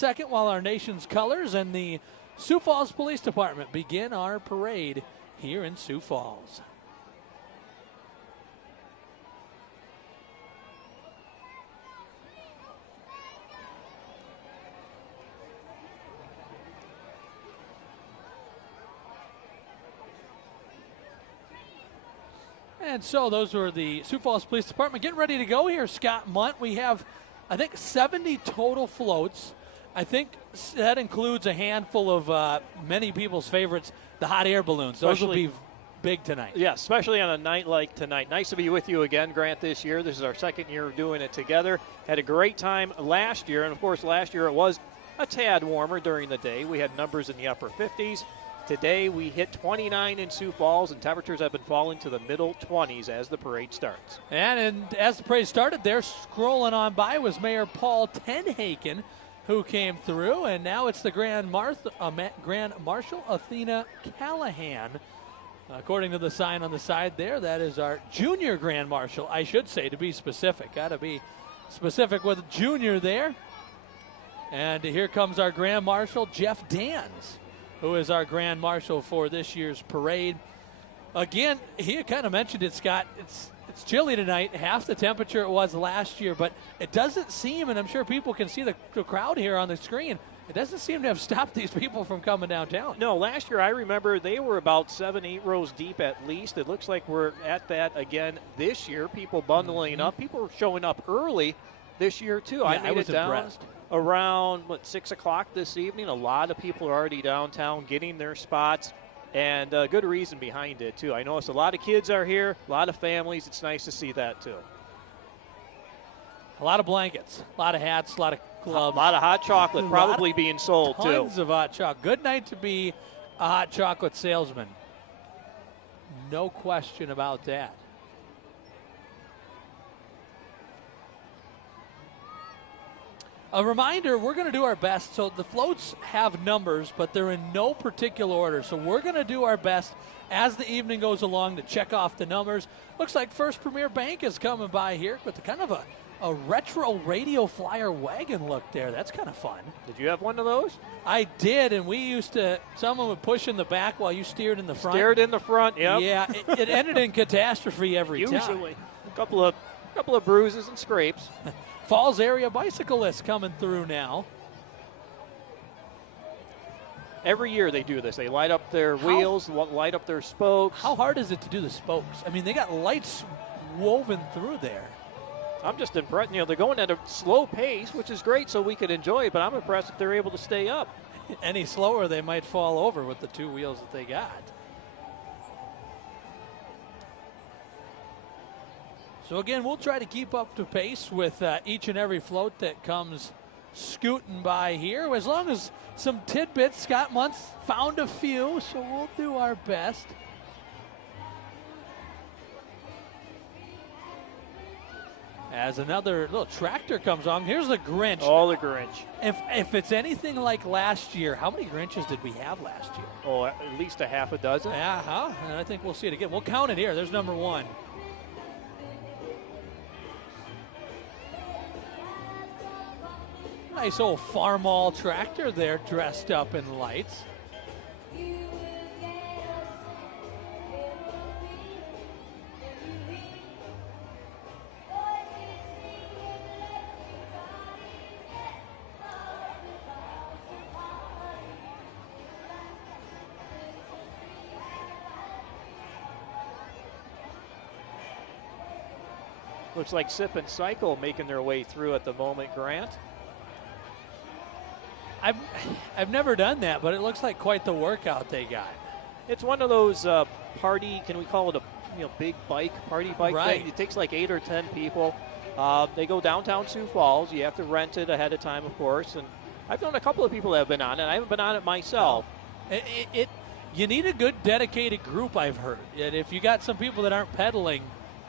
second while our nation's colors and the Sioux Falls Police Department begin our parade here in Sioux Falls. And so those were the Sioux Falls Police Department getting ready to go here. Scott Munt, we have, I think, 70 total floats. I think that includes a handful of many people's favorites, the hot air balloons. Those will be big tonight. Yeah, especially on a night like tonight. Nice to be with you again, Grant, this year. This is our second year doing it together. Had a great time last year, and, of course, last year it was a tad warmer during the day. We had numbers in the upper 50s. Today we hit 29 in Sioux Falls, and temperatures have been falling to the middle 20s as the parade starts. And as the parade started there, scrolling on by was Mayor Paul Tenhaken, who came through, and now it's the Grand Marshal Athena Callahan. According to the sign on the side there, that is our junior Grand Marshal, I should say, to be specific. Got to be specific with junior there. And here comes our Grand Marshal, Jeff Dans, who is our Grand Marshal for this year's parade. Again, he kind of mentioned it, Scott. It's chilly tonight, half the temperature it was last year, but it doesn't seem, and I'm sure people can see the crowd here on the screen, it doesn't seem to have stopped these people from coming downtown. No, last year I remember they were about 7-8 rows deep at least. It looks like we're at that again this year. People bundling up. People were showing up early this year, too. Yeah, I was down impressed. Around, 6 o'clock this evening. A lot of people are already downtown getting their spots, and good reason behind it, too. I notice a lot of kids are here, a lot of families. It's nice to see that, too. A lot of blankets, a lot of hats, a lot of gloves. A lot of hot chocolate probably being sold, too. Tons of hot chocolate. Good night to be a hot chocolate salesman. No question about that. A reminder, we're going to do our best. So the floats have numbers, but they're in no particular order. So we're going to do our best as the evening goes along to check off the numbers. Looks like First Premier Bank is coming by here with the kind of a retro radio flyer wagon look there. That's kind of fun. Did you have one of those? I did, and we used to, someone would push in the back while you steered in the front. Steered in the front, yep. Yeah, it ended in catastrophe every time. Usually. A couple of bruises and scrapes. Falls area bicyclists coming through now. Every year they do this. They light up their wheels, light up their spokes. How hard is it to do the spokes? I mean, they got lights woven through there. I'm just impressed. They're going at a slow pace, which is great so we can enjoy it, but I'm impressed if they're able to stay up. Any slower, they might fall over with the two wheels that they got. So again, we'll try to keep up to pace with each and every float that comes scooting by here. As long as some tidbits, Scott Muntz found a few, so we'll do our best. As another little tractor comes on, here's the Grinch. Oh, the Grinch. If it's anything like last year, how many Grinches did we have last year? Oh, at least a half a dozen. Uh-huh, and I think we'll see it again. We'll count it here. There's number one. Nice old Farmall tractor there dressed up in lights. Looks like Sip and Cycle making their way through at the moment, Grant. I've never done that, but it looks like quite the workout they got. It's one of those party, can we call it a big bike, party bike thing? It takes like 8 or 10 people. They go downtown Sioux Falls. You have to rent it ahead of time, of course. And I've known a couple of people that have been on it. I haven't been on it myself. You need a good dedicated group, I've heard. And if you got some people that aren't pedaling,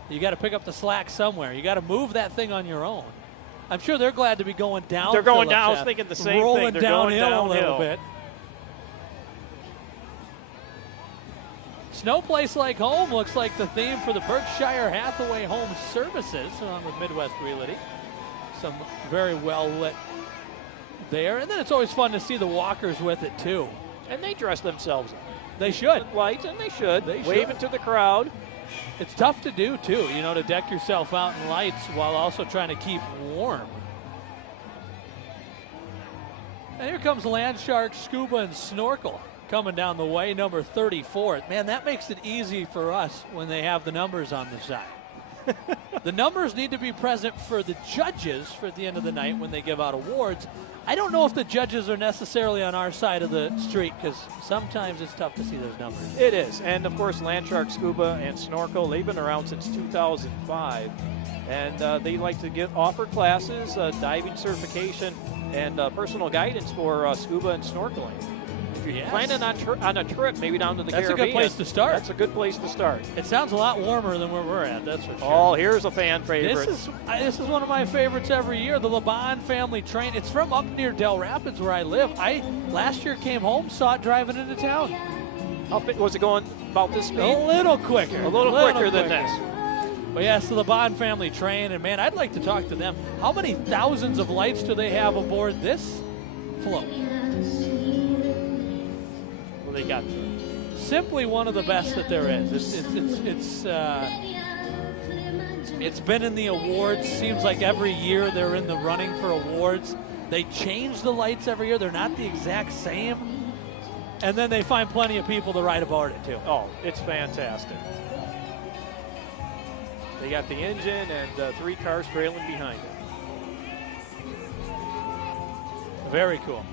you got to pick up the slack somewhere. You got to move that thing on your own. I'm sure they're glad to be going down. They're going down. I was thinking the same rolling thing. They're downhill going downhill a little bit. No place like home looks like the theme for the Berkshire Hathaway Home Services along with Midwest Realty. Some very well lit there. And then it's always fun to see the walkers with it, too. And they dress themselves up. They should. Lights, and they should. They Waving to the crowd. It's tough to do, too, to deck yourself out in lights while also trying to keep warm. And here comes Land Shark Scuba and Snorkel coming down the way, number 34. Man, that makes it easy for us when they have the numbers on the side. The numbers need to be present for the judges for the end of the night when they give out awards. I don't know if the judges are necessarily on our side of the street because sometimes it's tough to see those numbers. It is. And, of course, Land Shark Scuba and Snorkel, they've been around since 2005. And they like to offer classes, diving certification, and personal guidance for scuba and snorkeling. If you're planning on a trip, maybe down to the Caribbean. That's a good place to start. That's a good place to start. It sounds a lot warmer than where we're at, that's for sure. Oh, here's a fan favorite. This is one of my favorites every year, the LeBon family train. It's from up near Del Rapids where I live. Last year came home, saw it driving into town. Was it going about this speed? A little quicker. A little quicker than this. But yes, the LeBon family train, and man, I'd like to talk to them. How many thousands of lights do they have aboard this float? Well, they got simply one of the best that there is. It's been in the awards. Seems like every year they're in the running for awards. They change the lights every year. They're not the exact same. And then they find plenty of people to ride aboard it too. Oh, it's fantastic. They got the engine and 3 cars trailing behind it. Very cool.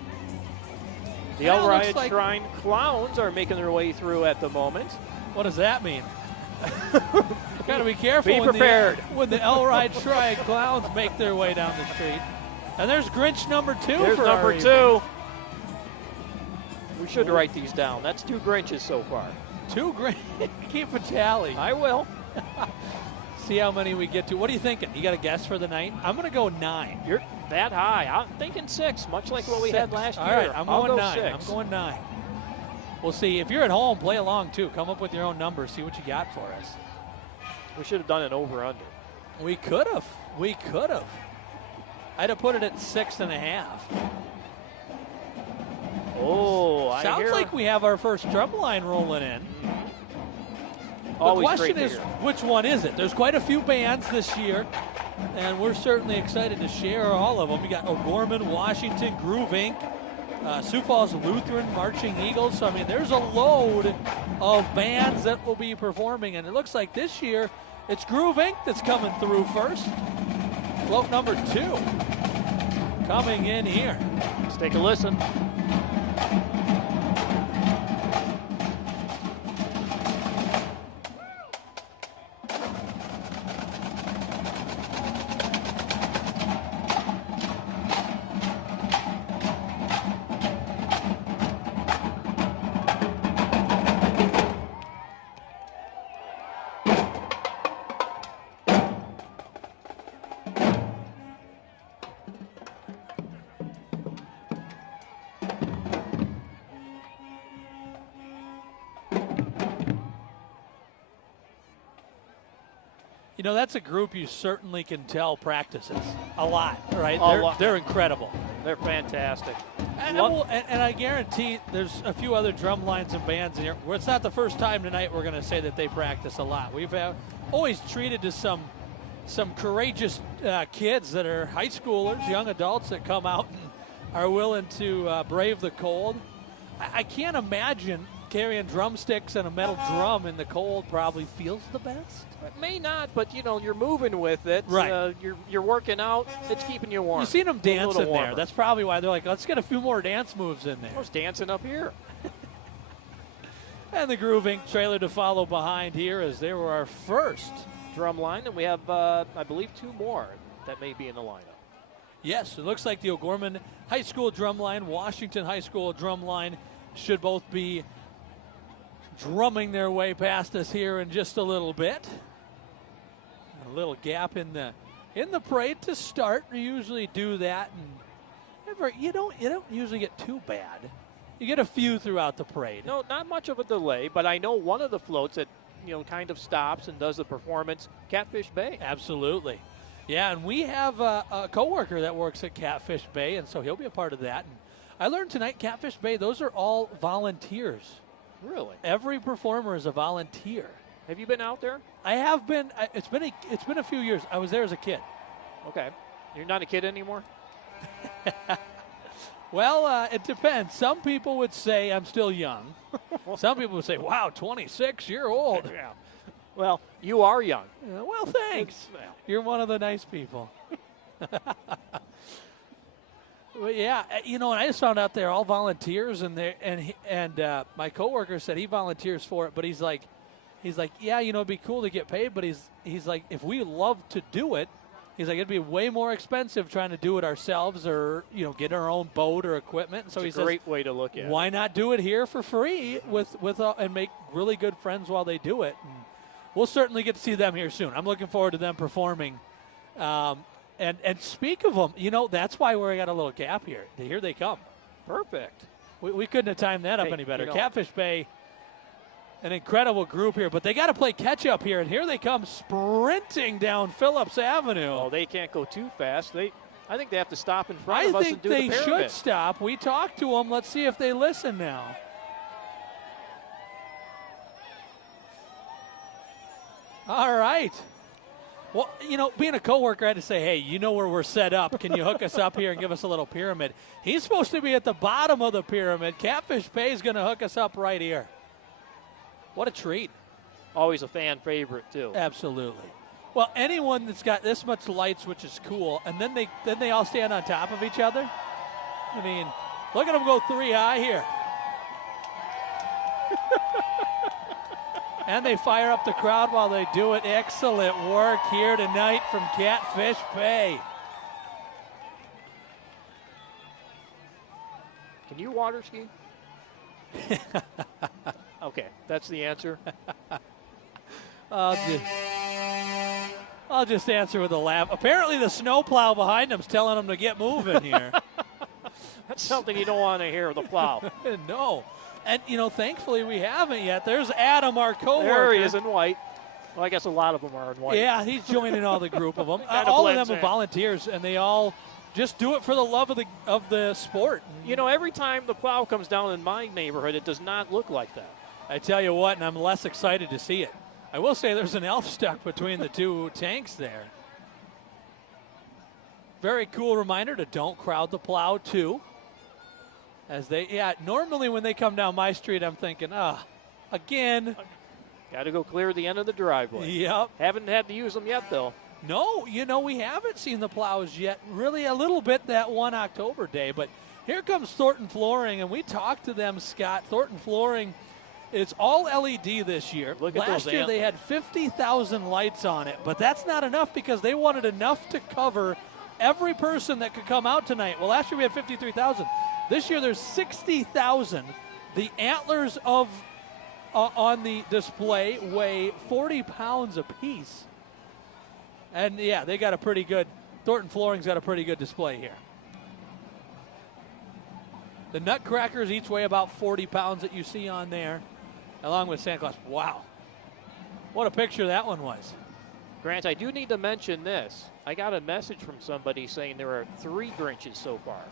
The Elride Shrine clowns are making their way through at the moment. What does that mean? Got to be careful. Be prepared. When the Elride Shrine clowns make their way down the street. And there's Grinch number 2. There's number 2. We should write these down. That's 2 Grinches so far. 2 Grinch. Keep a tally. I will. See how many we get to. What are you thinking? You got a guess for the night? I'm going to go 9. You're that high. I'm thinking 6, much like what we had last year. All right, I'm going 9. 6. I'm going 9. We'll see. If you're at home, play along too. Come up with your own numbers. See what you got for us. We should have done an over-under. We could have. We could have. I'd have put it at 6.5. Oh, sounds like we have our first drum line rolling in. The question is, which one is it? There's quite a few bands this year, and we're certainly excited to share all of them. We got O'Gorman, Washington, Groove Inc., Sioux Falls Lutheran, Marching Eagles. So, I mean, there's a load of bands that will be performing, and it looks like this year it's Groove Inc. that's coming through first. Float number 2 coming in here. Let's take a listen. You know, that's a group you certainly can tell practices a lot, right? They're incredible. They're fantastic. And I guarantee there's a few other drum lines and bands in here. It's not the first time tonight we're going to say that they practice a lot. We've always treated to some courageous kids that are high schoolers, young adults that come out and are willing to brave the cold. I can't imagine carrying drumsticks and a metal drum in the cold probably feels the best. It may not, but you're moving with it. Right. You're working out. It's keeping you warm. You've seen them dancing there. That's probably why they're like, let's get a few more dance moves in there. I was dancing up here. And the Groove Inc. trailer to follow behind here as they were our first drum line, and we have, I believe, 2 more that may be in the lineup. Yes, it looks like the O'Gorman High School drum line, Washington High School drum line should both be drumming their way past us here in just a little bit. A little gap in the parade to start. We usually do that, and you don't usually get too bad. You get a few throughout the parade. No, not much of a delay, but I know one of the floats that kind of stops and does the performance, Catfish Bay. Absolutely. Yeah, and we have a coworker that works at Catfish Bay, and so he'll be a part of that. And I learned tonight, Catfish Bay, those are all volunteers. Really? Every performer is a volunteer. Have you been out there? I have been. It's been a few years. I was there as a kid. Okay. You're not a kid anymore? Well, it depends. Some people would say I'm still young. Some people would say, wow, 26, you're old. Yeah. Well, you are young. Well, thanks. You're one of the nice people. Well, yeah, and I just found out they're all volunteers, and my coworker said he volunteers for it, but he's like, yeah, it'd be cool to get paid, but he's like, if we love to do it, he's like, it'd be way more expensive trying to do it ourselves, or get our own boat or equipment. And so it's he a great way to look at it. Why not do it here for free and make really good friends while they do it? And we'll certainly get to see them here soon. I'm looking forward to them performing. And speak of them, that's why we got a little gap here. Here they come. Perfect. We couldn't have timed that up any better. you know. Catfish Bay, an incredible group here, but they got to play catch up here, and here they come sprinting down Phillips Avenue. Oh, they can't go too fast. I think they have to stop in front of us and do the I think they pyramid. should stop. We talked to them. Let's see if they listen now. All right. Well, being a coworker, I had to say, hey, you know where we're set up. Can you hook us up here and give us a little pyramid? He's supposed to be at the bottom of the pyramid. Catfish Bay is going to hook us up right here. What a treat. Always a fan favorite, too. Absolutely. Well, anyone that's got this much lights, which is cool, and then they all stand on top of each other. I mean, look at them go 3 high here. And they fire up the crowd while they do it. Excellent work here tonight from Catfish Bay. Can you water ski? Okay, that's the answer. I'll just answer with a laugh. Apparently the snowplow behind them's telling them to get moving here. That's something you don't want to hear, the plow. No. And, thankfully we haven't yet. There's Adam, our coworker. There he is in white. Well, I guess a lot of them are in white. Yeah, he's joining all the group of them. Kinda All of blends them are in. volunteers, and they all just do it for the love of the sport. Every time the plow comes down in my neighborhood, it does not look like that. I tell you what, and I'm less excited to see it. I will say there's an elf stuck between the two tanks there. Very cool reminder to don't crowd the plow, too. Normally when they come down my street, I'm thinking, again. Got to go clear the end of the driveway. Yep. Haven't had to use them yet, though. No, we haven't seen the plows yet. Really a little bit that one October day. But here comes Thornton Flooring, and we talked to them, Scott. Thornton Flooring, it's all LED this year. Look at Last those year they antlers. had 50,000 lights on it, but that's not enough because they wanted enough to cover every person that could come out tonight. Well, last year we had 53,000. This year there's 60,000. The antlers on the display weigh 40 pounds apiece. And, they got a pretty good – Thornton Flooring's got a pretty good display here. The Nutcrackers each weigh about 40 pounds that you see on there, along with Santa Claus. Wow. What a picture that one was. Grant, I do need to mention this. I got a message from somebody saying there are 3 Grinches so far.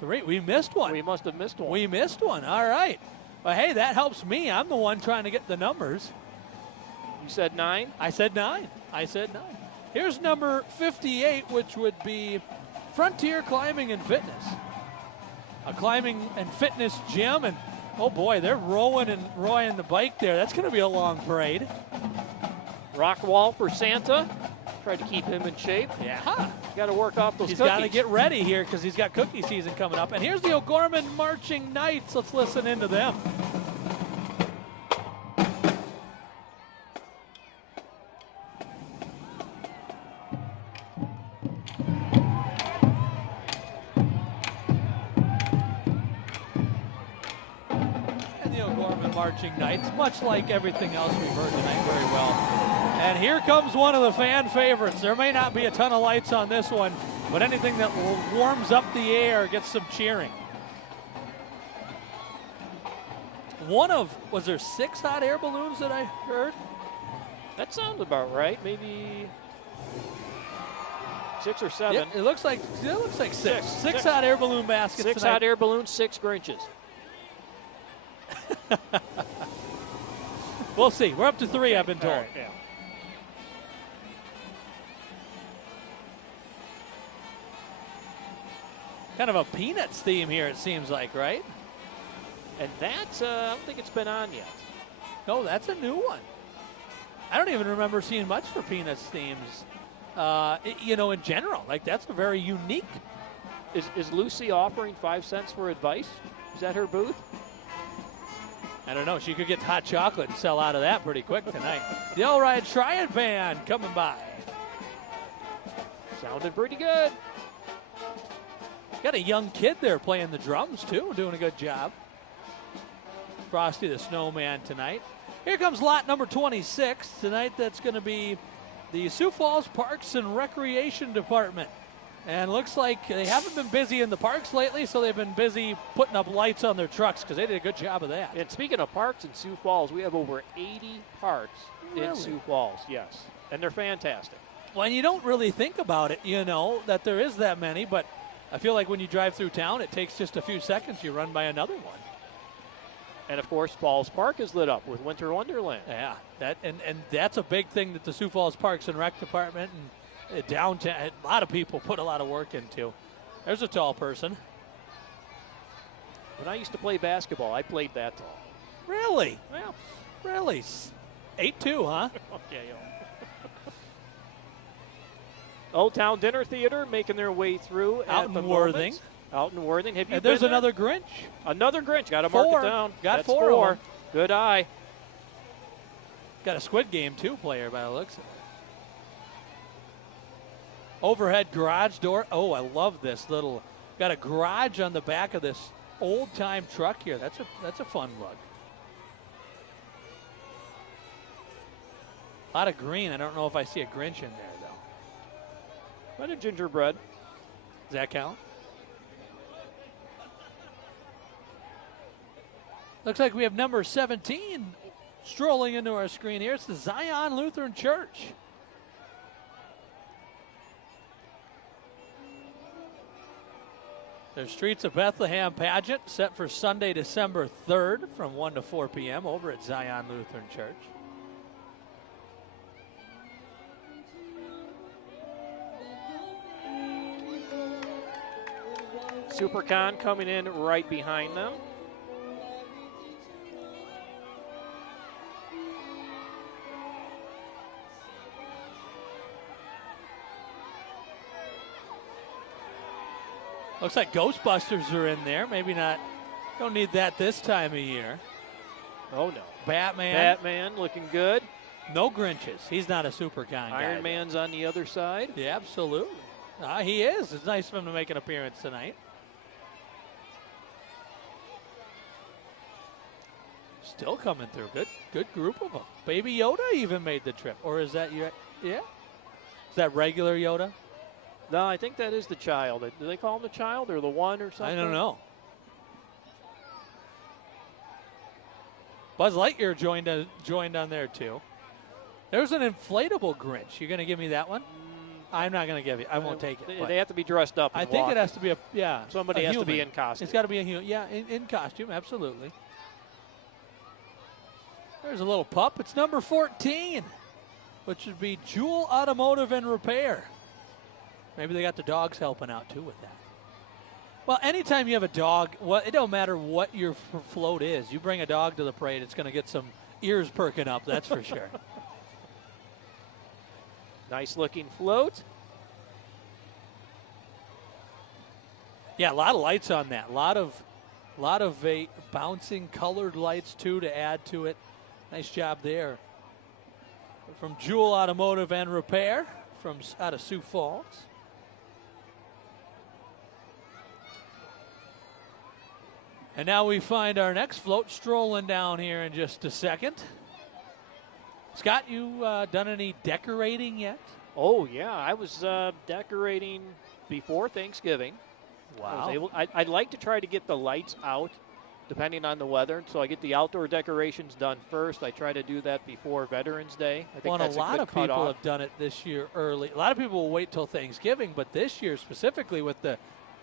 3. We missed one. We must have missed one. We missed one. All right. Well, hey, that helps me. I'm the one trying to get the numbers. You said 9? I said 9. Here's number 58, which would be Frontier Climbing and Fitness. A climbing and fitness gym, and oh boy, they're rowing the bike there. That's going to be a long parade. Rock wall for Santa. Tried to keep him in shape. Yeah. Got to work off those He's cookies. got to get ready here because he's got cookie season coming up. And here's the O'Gorman Marching Knights. Let's listen into them. And the O'Gorman Marching Knights, much like everything else we've heard tonight, very well. And here comes one of the fan favorites. There may not be a ton of lights on this one, but anything that warms up the air gets some cheering. Was there 6 hot air balloons that I heard? That sounds about right. Maybe 6 or 7. Yeah, it looks like six. Six. Six hot air balloon baskets 6 tonight. hot air balloons, 6 Grinches. We'll see. We're up to 3, I've been told. Right, yeah. Kind of a Peanuts theme here, it seems like, right? And that's, I don't think it's been on yet. No, that's a new one. I don't even remember seeing much for Peanuts themes, in general. Like, that's a very unique. Is Lucy offering 5 cents for advice? Is that her booth? I don't know. She could get hot chocolate and sell out of that pretty quick tonight. The All Right Triad Band coming by. Sounded pretty good. Got a young kid there playing the drums, too, doing a good job. Frosty the Snowman tonight. Here comes lot number 26. Tonight, that's going to be the Sioux Falls Parks and Recreation Department. And looks like they haven't been busy in the parks lately, so they've been busy putting up lights on their trucks because they did a good job of that. And speaking of parks in Sioux Falls, we have over 80 parks in Really? Sioux Falls, yes. And they're fantastic. Well, and you don't really think about it, that there is that many, but I feel like when you drive through town, it takes just a few seconds, you run by another one. And, of course, Falls Park is lit up with Winter Wonderland. Yeah, and that's a big thing that the Sioux Falls Parks and Rec Department and downtown, a lot of people put a lot of work into. There's a tall person. When I used to play basketball, I played that tall. Really? Well, Really? 8'2", huh? okay. Old Town Dinner Theater making their way through Out at in the Worthing. moment. Out in Worthing. Have you And been there's there? another Grinch. Another Grinch. Got to mark 4. it down. Got That's 4 of 'em. Good eye. Got a Squid Game 2 player by the looks of it. Overhead garage door. Oh, I love this little. Got a garage on the back of this old time truck here. That's a fun look. A lot of green. I don't know if I see a Grinch in there though. What a gingerbread. Does that count? Looks like we have number 17 strolling into our screen here. It's the Zion Lutheran Church. Their Streets of Bethlehem pageant set for Sunday, December 3rd from 1 to 4 p.m. over at Zion Lutheran Church. SuperCon coming in right behind them. Looks like Ghostbusters are in there. Maybe not. Don't need that this time of year. Oh, no. Batman. Looking good. No Grinches. He's not a SuperCon guy. Iron Man's on the other side. Yeah, absolutely. He is. It's nice of him to make an appearance tonight. Still coming through. Good group of them. Baby Yoda even made the trip. Or is that your? Yeah. Is that regular Yoda? No, I think that is the child. Do they call him the child or the one or something? I don't know. Buzz Lightyear joined on there too. There's an inflatable Grinch. You're going to give me that one? I'm not going to give you. I won't take it. They have to be dressed up. I and think walk. it has to be Somebody a has to be human. in costume. It's got to be a human. Yeah, in costume, absolutely. There's a little pup. It's number 14, which would be Jewel Automotive and Repair. Maybe they got the dogs helping out too with that. Well, anytime you have a dog, it don't matter what your float is. You bring a dog to the parade, it's going to get some ears perking up, that's for sure. Nice looking float. Yeah, a lot of lights on that. A lot of bouncing colored lights too to add to it. Nice job there. From Jewel Automotive and Repair from out of Sioux Falls. And now we find our next float strolling down here in just a second. Scott, you done any decorating yet? Oh, yeah. I was decorating before Thanksgiving. Wow. I'd like to try to get the lights out depending on the weather. So I get the outdoor decorations done first. I try to do that before Veterans Day. I think Well, and that's a lot good of people cutoff. have done it this year early. A lot of people will wait till Thanksgiving, but this year specifically with the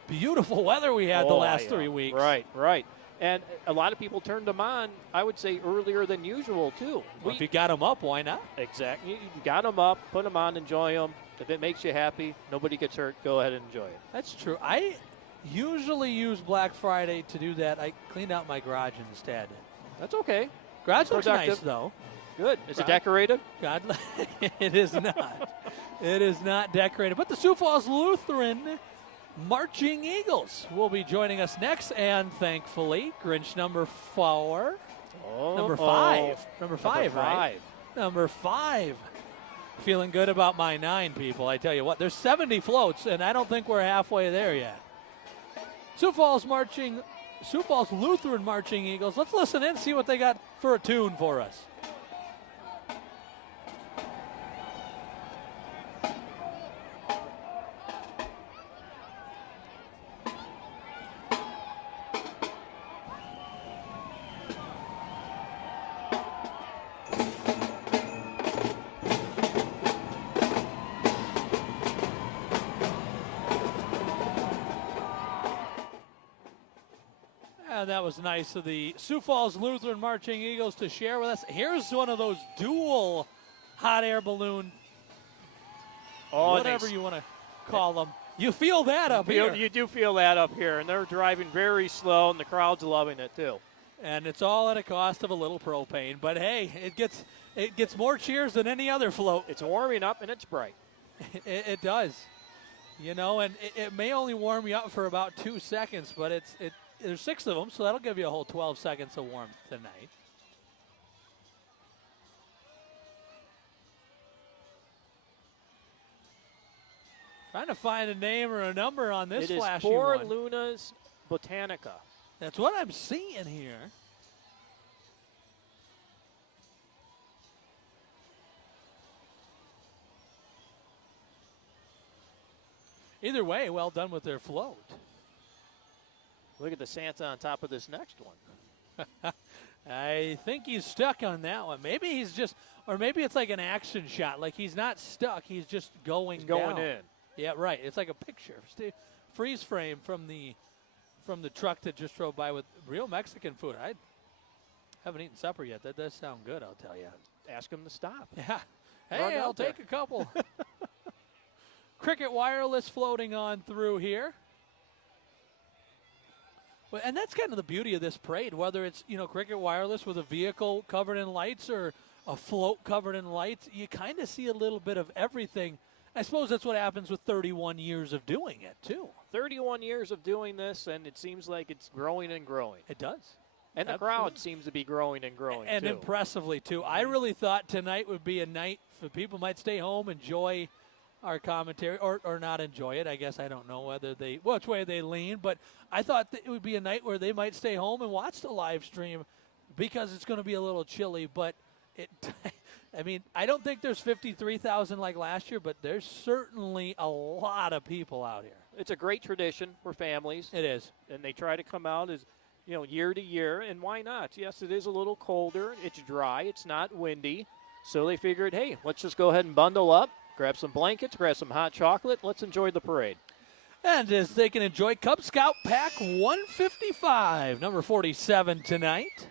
beautiful weather we had the last 3 weeks. Right. And a lot of people turned them on, I would say, earlier than usual, too. Well, if you got them up, why not? Exactly. You got them up, put them on, enjoy them. If it makes you happy, nobody gets hurt, go ahead and enjoy it. That's true. I usually use Black Friday to do that. I cleaned out my garage instead. That's okay. Garage looks nice, Productive. though. Good. Is it Right. decorated? God, it is not. It is not decorated. But the Sioux Falls Lutheran Marching Eagles will be joining us next, and thankfully, Grinch number 4. Number 5. Number 5, right? Number 5. Feeling good about my 9, people. I tell you what, there's 70 floats, and I don't think we're halfway there yet. Sioux Falls Lutheran Marching Eagles. Let's listen in, see what they got for a tune for us. And that was nice of the Sioux Falls Lutheran Marching Eagles to share with us. Here's one of those dual hot air balloon, whatever you want to call them. You feel that up here. You do feel that up here, and they're driving very slow, and the crowd's loving it, too. And it's all at a cost of a little propane. But, hey, it gets more cheers than any other float. It's warming up, and it's bright. It does. You know, and it may only warm you up for about 2 seconds, but there's 6 of them, so that'll give you a whole 12 seconds of warmth tonight. Trying to find a name or a number on this flashy It is Four one. Lunas Botanica. That's what I'm seeing here. Either way, well done with their float. Look at the Santa on top of this next one. I think he's stuck on that one. Maybe he's just, or maybe it's like an action shot. Like he's not stuck. He's just going Going down. in. Yeah, right. It's like a picture. Freeze frame from the truck that just drove by with real Mexican food. I haven't eaten supper yet. That does sound good, I'll tell you. Ask him to stop. Yeah. Run Hey, I'll out there. take a couple. Cricket Wireless floating on through here. Well, and that's kind of the beauty of this parade, whether it's, Cricket Wireless with a vehicle covered in lights or a float covered in lights, you kind of see a little bit of everything. I suppose that's what happens with 31 years of doing it, too. 31 years of doing this, and it seems like it's growing and growing. It does. And the Absolutely. crowd seems to be growing and growing, And too. impressively, too. I really thought tonight would be a night for people might stay home, enjoy our commentary, or not enjoy it. I guess I don't know whether which way they lean, but I thought that it would be a night where they might stay home and watch the live stream because it's going to be a little chilly, but I mean, I don't think there's 53,000 like last year, but there's certainly a lot of people out here. It's a great tradition for families. It is. And they try to come out as, year to year, and why not? Yes, it is a little colder. It's dry. It's not windy. So they figured, hey, let's just go ahead and bundle up, grab some blankets, grab some hot chocolate. Let's enjoy the parade. And as they can enjoy Cub Scout Pack 155, number 47 tonight.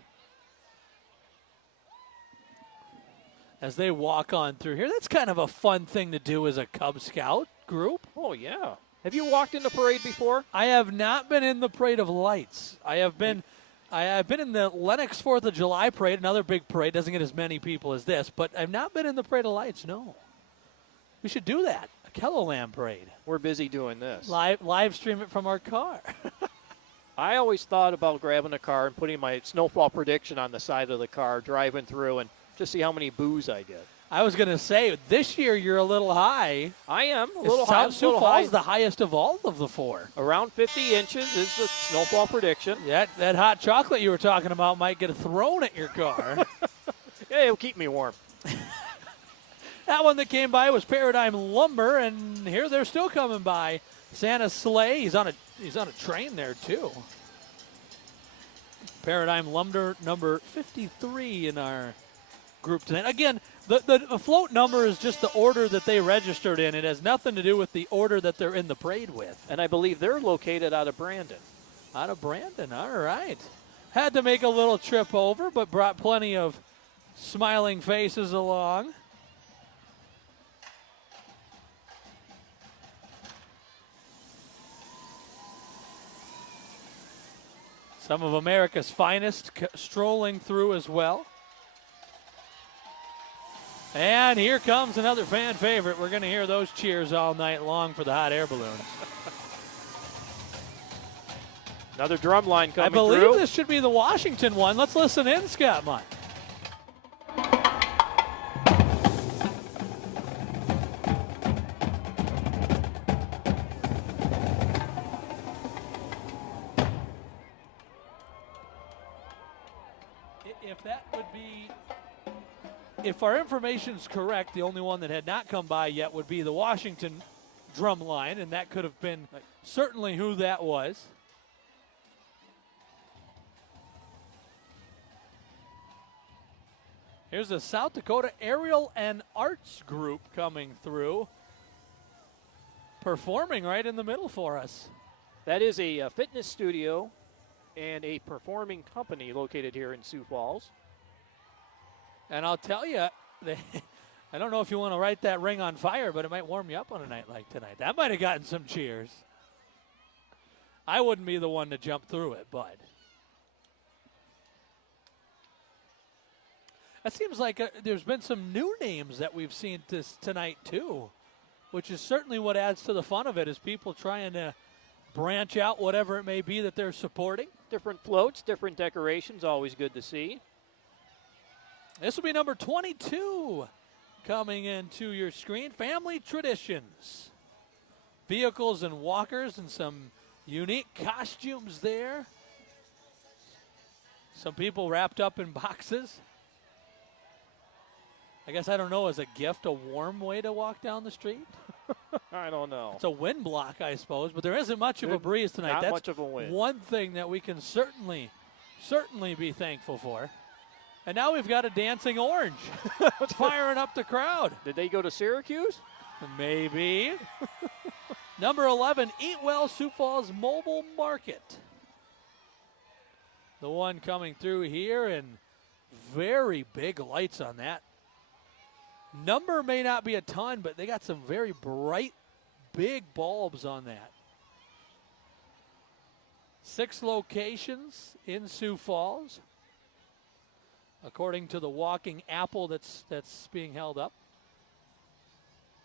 As they walk on through here. That's kind of a fun thing to do as a Cub Scout group. Oh, yeah. Have you walked in the parade before? I have not been in the Parade of Lights. I have been in the Lenox 4th of July parade, another big parade. Doesn't get as many people as this, but I've not been in the Parade of Lights, no. We should do that, a Kelloland parade. We're busy doing this. Live stream it from our car. I always thought about grabbing a car and putting my snowfall prediction on the side of the car, driving through, and just see how many boos I get. I was going to say, this year you're a little high. I am a little high. Sioux Falls is the highest of all of the 4. Around 50 inches is the snowfall prediction. That hot chocolate you were talking about might get thrown at your car. Yeah, it'll keep me warm. That one that came by was Paradigm Lumber, and here they're still coming by. Santa's sleigh, he's on a train there too. Paradigm Lumber number 53 in our group tonight. Again, the float number is just the order that they registered in. It has nothing to do with the order that they're in the parade with. And I believe they're located out of Brandon. Out of Brandon, all right. Had to make a little trip over, but brought plenty of smiling faces along. Some of America's finest strolling through as well. And here comes another fan favorite. We're going to hear those cheers all night long for the hot air balloons. Another drum line coming through. I believe this should be the Washington one. Let's listen in, Scott Mott. If that would be, if our information's correct, the only one that had not come by yet would be the Washington drum line, and that could have been certainly who that was. Here's the South Dakota Aerial and Arts Group coming through, performing right in the middle for us. That is a fitness studio and a performing company located here in Sioux Falls. And I'll tell you, I don't know if you want to light that ring on fire, but it might warm you up on a night like tonight. That might have gotten some cheers. I wouldn't be the one to jump through it, but. It seems like there's been some new names that we've seen tonight, too, which is certainly what adds to the fun of it, is people trying to branch out whatever it may be that they're supporting. Different floats, different decorations, always good to see. This will be number 22 coming into your screen. Family Traditions. Vehicles and walkers and some unique costumes there. Some people wrapped up in boxes. I guess, I don't know, as a gift, a warm way to walk down the street? I don't know. It's a wind block, I suppose, but there isn't much of a breeze tonight. Not That's much of a wind. One thing that we can certainly be thankful for. And now we've got a dancing orange firing up the crowd. Did they go to Syracuse? Maybe. Number 11, Eat Well Sioux Falls Mobile Market. The one coming through here, and very big lights on that. Number may not be a ton, but they got some very bright, big bulbs on that. 6 locations in Sioux Falls, according to the walking apple that's being held up.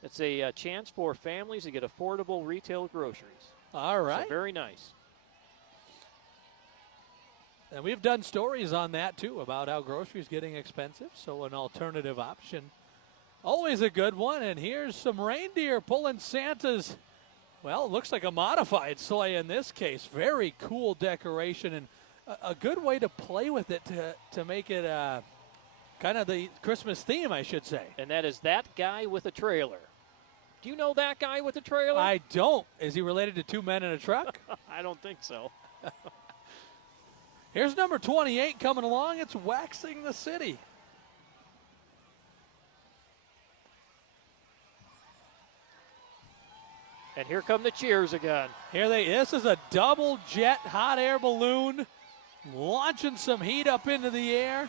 It's a chance for families to get affordable retail groceries. All right. So very nice. And we've done stories on that, too, about how groceries getting expensive, so an alternative option. Always a good one, and here's some reindeer pulling Santa's, well, it looks like a modified sleigh in this case. Very cool decoration, and a good way to play with it to make it kind of the Christmas theme, I should say. And that is That Guy with a Trailer. Do you know That Guy with a Trailer? I don't. Is he related to Two Men in a Truck? I don't think so. Here's number 28 coming along. It's Waxing the City. And here come the cheers again. This is a double jet hot air balloon launching some heat up into the air.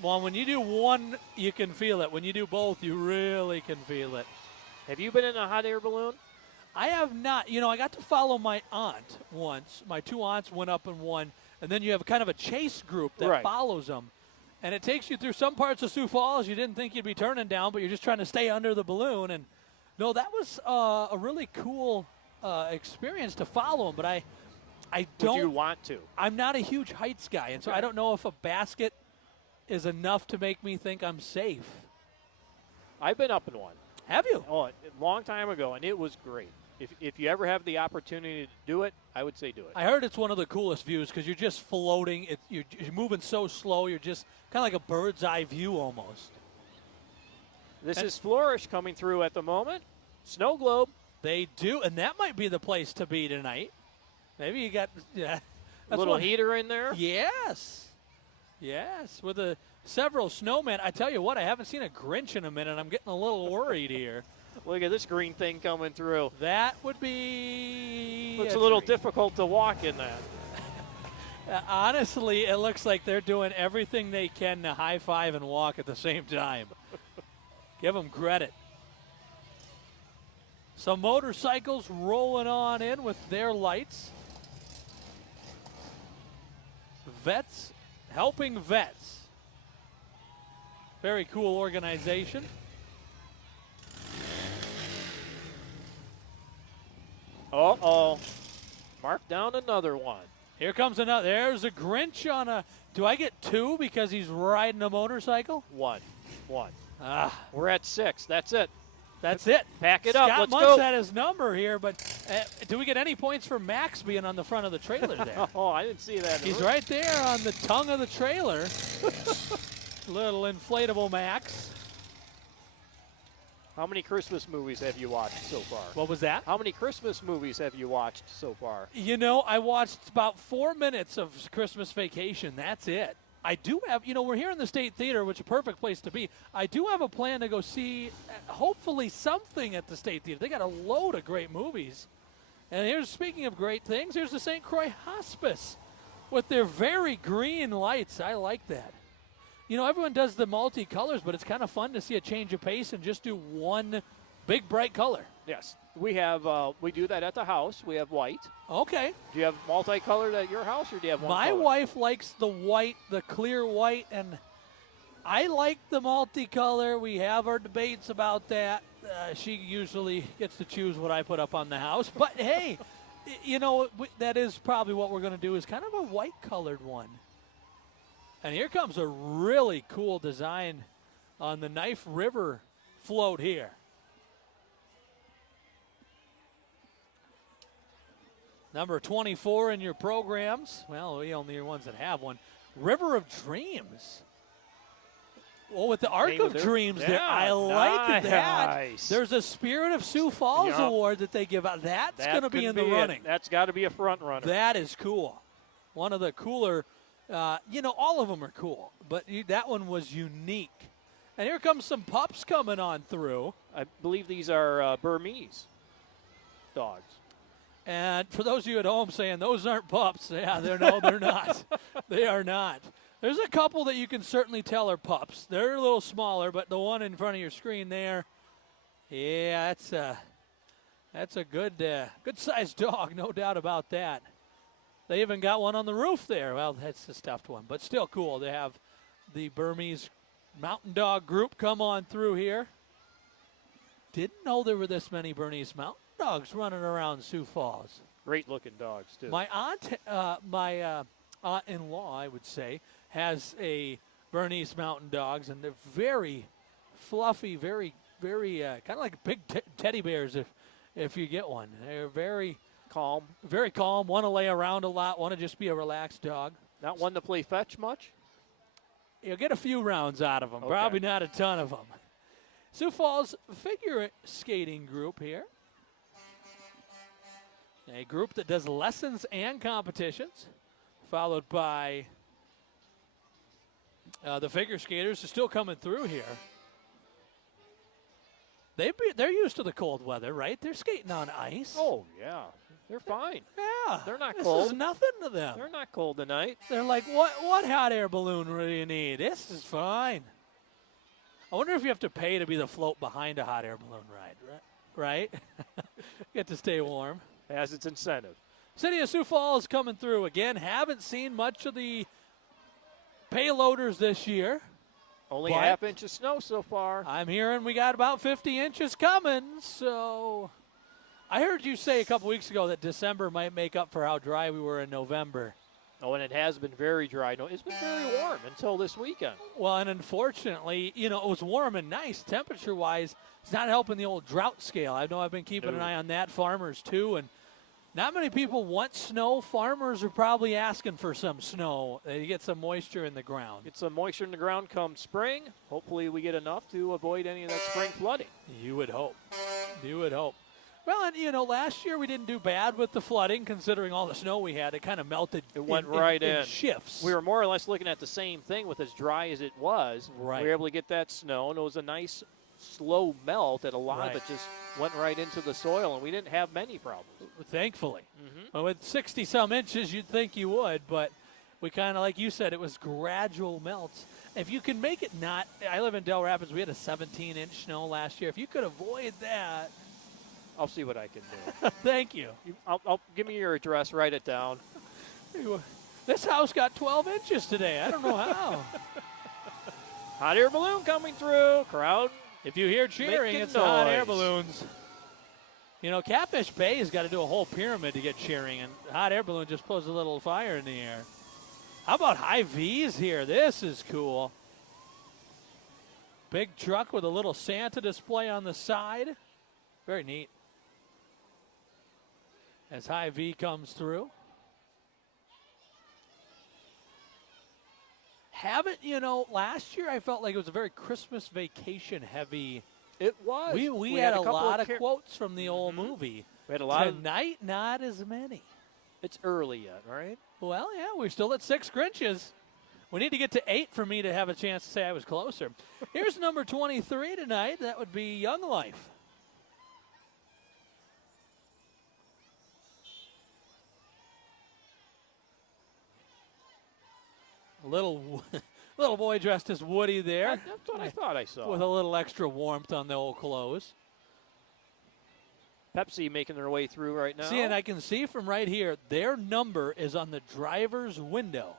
Well, when you do one, you can feel it. When you do both, you really can feel it. Have you been in a hot air balloon? I have not. You know, I got to follow my aunt once. My 2 aunts went up in one, and then you have kind of a chase group that follows them. And it takes you through some parts of Sioux Falls you didn't think you'd be turning down, but you're just trying to stay under the balloon. And no, that was a really cool experience to follow them, but I don't. Would you want to? I'm not a huge heights guy, and so I don't know if a basket is enough to make me think I'm safe. I've been up in one. Have you? Oh, a long time ago, and it was great. If you ever have the opportunity to do it, I would say do it. I heard it's one of the coolest views because you're just floating. You're moving so slow. You're just kind of like a bird's eye view almost. This is Flourish coming through at the moment. Snow globe. They do, and that might be the place to be tonight. Maybe you got A little heater in there. Yes. Yes, with several snowmen. I tell you what, I haven't seen a Grinch in a minute. I'm getting a little worried here. Look at this green thing coming through. That would be... Looks a little difficult to walk in that. Honestly, it looks like they're doing everything they can to high five and walk at the same time. Give them credit. Some motorcycles rolling on in with their lights. Vets helping vets. Very cool organization. Uh-oh. Mark down another one. Here comes another. There's a Grinch on a... Do I get 2 because he's riding a motorcycle? One. Ah, We're at 6. That's it. that's it. Pack it up. Scott Let's Muntz go. had his number here, but do we get any points for Max being on the front of the trailer there? Oh, I didn't see that. He's right there on the tongue of the trailer. Little inflatable Max. How many Christmas movies have you watched so far? What was that? How many Christmas movies have you watched so far? You know, I watched about 4 minutes of Christmas Vacation. That's it. I do have, we're here in the State Theater, which is a perfect place to be. I do have a plan to go see, hopefully, something at the State Theater. They got a load of great movies. And here's, speaking of great things, here's the St. Croix Hospice with their very green lights. I like that. Everyone does the multi-colors, but it's kind of fun to see a change of pace and just do one big, bright color. Yes. We have, we do that at the house. We have white. Okay. Do you have multicolored at your house, or do you have one My color? wife likes the white, the clear white, and I like the multicolor. We have our debates about that. She usually gets to choose what I put up on the house. But, hey, that is probably what we're going to do is kind of a white-colored one. And here comes a really cool design on the Knife River float here. Number 24 in your programs. Well, we only are ones that have one. River of Dreams. Well, with the Arc of Dreams there, I like that. There's a Spirit of Sioux Falls award that they give out. That's going to be in the running. That's got to be a front runner. That is cool. One of the cooler, all of them are cool, but that one was unique. And here comes some pups coming on through. I believe these are Burmese dogs. And for those of you at home saying those aren't pups, yeah, they're not. They are not. There's a couple that you can certainly tell are pups. They're a little smaller, but the one in front of your screen there, yeah, that's a good sized dog, no doubt about that. They even got one on the roof there. Well, that's a stuffed one, but still cool to have the Burmese Mountain Dog group come on through here. Didn't know there were this many Bernese Mountain Dogs running around Sioux Falls. Great looking dogs too. My aunt-in-law, I would say, has a Bernese Mountain Dogs, and they're very fluffy, very kind of like big teddy bears if you get one. They're very calm, want to lay around a lot, want to just be a relaxed dog. Not one to play fetch much? You'll get a few rounds out of them, okay. Probably not a ton of them. Sioux Falls figure skating group here. A group that does lessons and competitions, followed by the figure skaters are still coming through here. They're used to the cold weather, right? They're skating on ice. Oh, yeah. They're fine. Yeah. They're not cold. This is nothing to them. They're not cold tonight. They're like, what hot air balloon do you need? This is fine. I wonder if you have to pay to be the float behind a hot air balloon ride, right? Get to stay warm. Has its incentive. City of Sioux Falls coming through again. Haven't seen much of the payloaders this year. Only a half inch of snow so far. I'm hearing we got about 50 inches coming, so I heard you say a couple weeks ago that December might make up for how dry we were in November. Oh, and it has been very dry. No, it's been very warm until this weekend. Well, and unfortunately, it was warm and nice temperature-wise. It's not helping the old drought scale. I know I've been keeping an eye on that, farmers too, and not many people want snow. Farmers are probably asking for some snow. They get some moisture in the ground. Get some moisture in the ground come spring. Hopefully we get enough to avoid any of that spring flooding. You would hope. You would hope. Well, and last year we didn't do bad with the flooding, considering all the snow we had. It kind of melted. It went right in shifts. We were more or less looking at the same thing with as dry as it was. Right. We were able to get that snow, and it was a nice, slow melt, and a lot of it just went right into the soil, and we didn't have many problems. Thankfully. Well, with 60-some inches, you'd think you would, but we kind of, like you said, it was gradual melts. If you can make it not, I live in Del Rapids, we had a 17-inch snow last year. If you could avoid that. I'll see what I can do. Thank you. I'll give me your address, write it down. This house got 12 inches today. I don't know how. Hot air balloon coming through. Crowd. If you hear cheering, it's the hot air balloons. Catfish Bay has got to do a whole pyramid to get cheering, and hot air balloon just puts a little fire in the air. How about high V's here? This is cool. Big truck with a little Santa display on the side. Very neat. As high V comes through. Last year I felt like it was a very Christmas vacation heavy. It was. We had a lot of quotes from the old movie. We had a lot Tonight, not as many. It's early yet, right? Well, yeah, we're still at 6 Grinches. We need to get to 8 for me to have a chance to say I was closer. Here's number 23 tonight. That would be Young Life. Little boy dressed as Woody there. That's what I thought I saw. With a little extra warmth on the old clothes. Pepsi making their way through right now. See, and I can see from right here, their number is on the driver's window.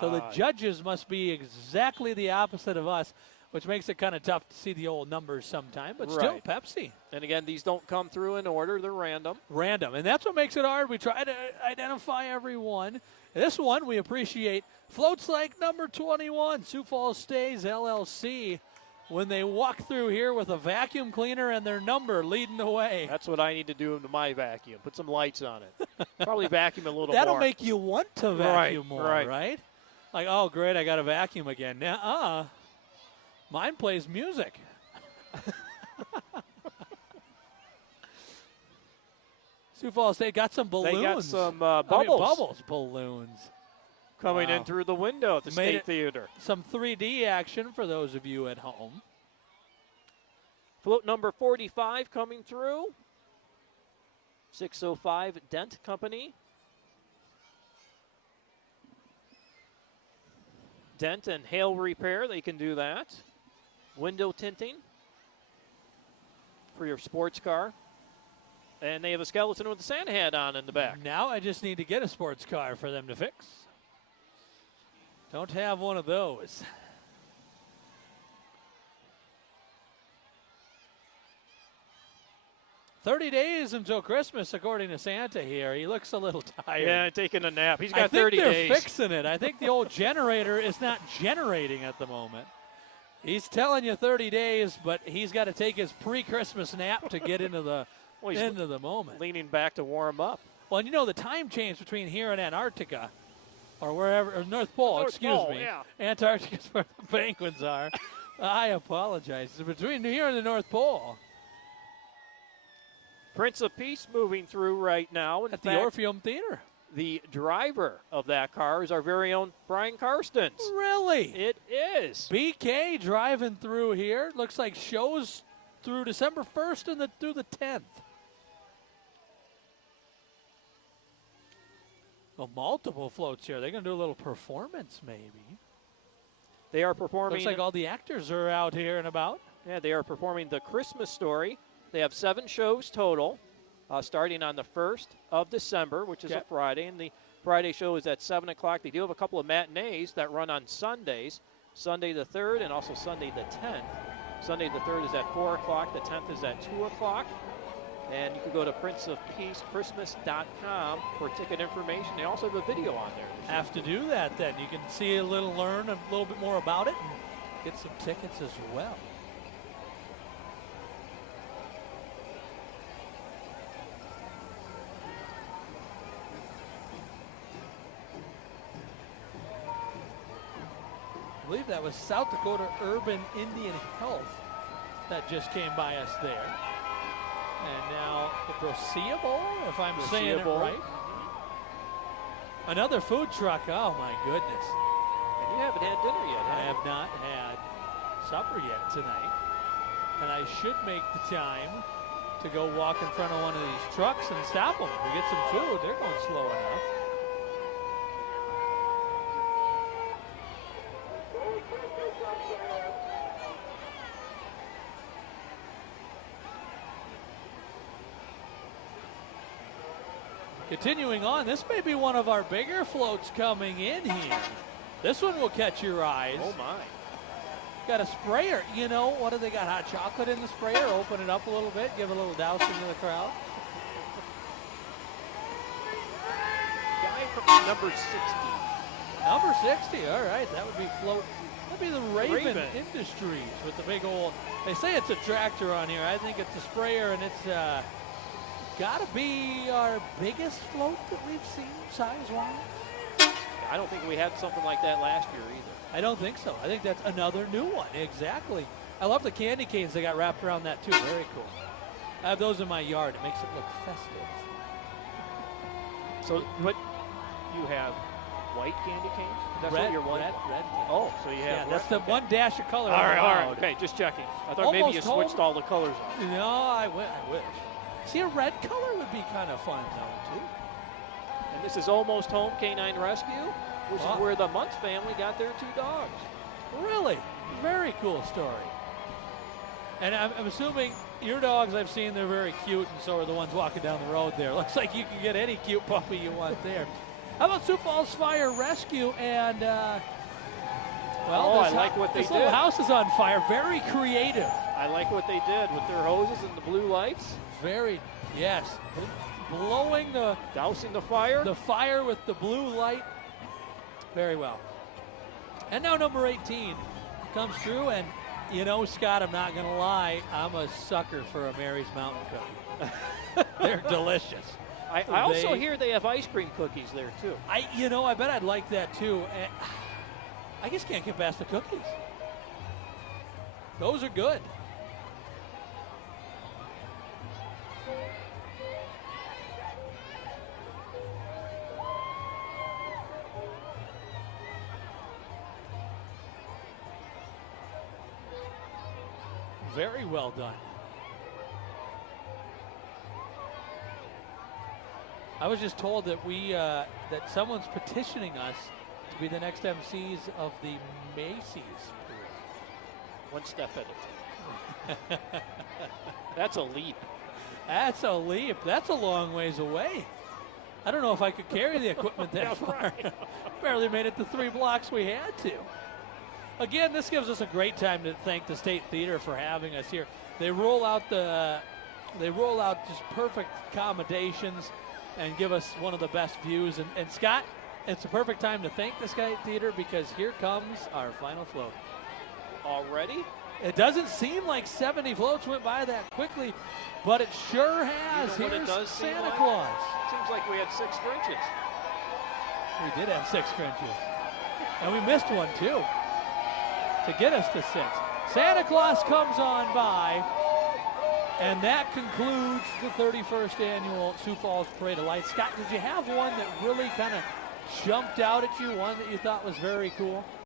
So the judges must be exactly the opposite of us, which makes it kind of tough to see the old numbers sometime. But still, Pepsi. And again, these don't come through in order. They're random. Random. And that's what makes it hard. We try to identify every one. This one we appreciate. Floats like number 21, Sioux Falls Stays LLC, when they walk through here with a vacuum cleaner and their number leading the way. That's what I need to do to my vacuum. Put some lights on it. Probably vacuum a little That'll more. make you want to vacuum more, right? Like, oh, great, I got to vacuum again. Now, mine plays music. Sioux Falls State got some balloons. They got some bubbles. Balloons. Coming in through the window at the State Theater. Some 3D action for those of you at home. Float number 45 coming through. 605 Dent Company. Dent and hail repair, they can do that. Window tinting for your sports car. And they have a skeleton with a Santa hat on in the back. Now I just need to get a sports car for them to fix. Don't have one of those. "30 days until Christmas, according to Santa here. He looks a little tired. Yeah, taking a nap. He's got 30 days. I think they're fixing it. I think the old generator is not generating at the moment. He's telling you 30 days, but he's got to take his pre-Christmas nap to get into the into the moment. Leaning back to warm up. Well, and the time change between here and Antarctica, or wherever, or North Pole, Yeah. Antarctica's where the penguins are. I apologize. It's between here and the North Pole. Prince of Peace moving through right now. At the Orpheum Theater. The driver of that car is our very own Brian Karstens. Really? It is. BK driving through here. Looks like shows through December 1st and through the 10th. Well, multiple floats here. They're going to do a little performance, maybe. They are performing. Looks like all the actors are out here and about. Yeah, they are performing The Christmas Story. They have 7 shows total, starting on the 1st of December, which is a Friday. And the Friday show is at 7 o'clock. They do have a couple of matinees that run on Sundays, Sunday the 3rd and also Sunday the 10th. Sunday the 3rd is at 4 o'clock. The 10th is at 2 o'clock. And you can go to princeofpeacechristmas.com for ticket information. They also have a video on there. Have to do that then. You can learn a little bit more about it and get some tickets as well. I believe that was South Dakota Urban Indian Health that just came by us there. And now the Broseable, if I'm saying it Broseable. right. Another food truck. Oh, my goodness. And you haven't had dinner yet, I have have not had supper yet tonight. And I should make the time to go walk in front of one of these trucks and stop them to get some food. They're going slow enough. Continuing on, this may be one of our bigger floats coming in here. This one will catch your eyes. Oh, my. Got a sprayer. You know, what do they got? Hot chocolate in the sprayer? Open it up a little bit, give a little dousing to the crowd. Guy from number 60. Number 60, all right. That would be float. That'd be the Raven Raven. Industries with the big old, they say it's a tractor on here. I think it's a sprayer, and it's got to be our biggest float that we've seen size-wise. I don't think we had something like that last year either. I don't think so. I think that's another new one. Exactly. I love the candy canes they got wrapped around that, too. Very cool. I have those in my yard. It makes it look festive. So what you have? White candy canes? That's red, what you're red candy. Oh, so you have Yeah, that's red? the Okay. one dash of color. All right, all right. allowed. Okay, just checking. I thought maybe you Almost home. switched all the colors on. No, I wish. See, a red color would be kind of fun, though, too. And this is Almost Home Canine Rescue, which Wow. is where the Muntz family got their 2 dogs. Really? Very cool story. And I'm assuming your dogs I've seen, they're very cute, and so are the ones walking down the road there. Looks like you can get any cute puppy you want there. How about Sioux Falls Fire Rescue? And, I like what they this little did. house is on fire. Very creative. I like what they did with their hoses and the blue lights, Very, yes. Blowing the dousing the fire. fire with the blue light. Very well. And now number 18 comes through, and you know, Scott, I'm not going to lie, I'm a sucker for a Mary's Mountain cookie. They're delicious. I also hear they have ice cream cookies there too. I bet I'd like that too. And I just can't get past the cookies. Those are good. Very well done. I was just told that that someone's petitioning us to be the next MCs of the Macy's parade. One step at a time. That's a leap. That's a leap. That's a long ways away. I don't know if I could carry the equipment that Yeah, far. right. Barely made it the 3 blocks we had to. Again, this gives us a great time to thank the State Theater for having us here. They roll out just perfect accommodations and give us one of the best views. And Scott, it's a perfect time to thank the State Theater because here comes our final float. Already? It doesn't seem like 70 floats went by that quickly, but it sure has. You know what it Here's does seem Santa like? Claus. Seems like we had 6 Grinches. We did have 6 Grinches. And we missed one, too, to get us to 6. Santa Claus comes on by, and that concludes the 31st annual Sioux Falls Parade of Lights. Scott, did you have one that really kind of jumped out at you, one that you thought was very cool?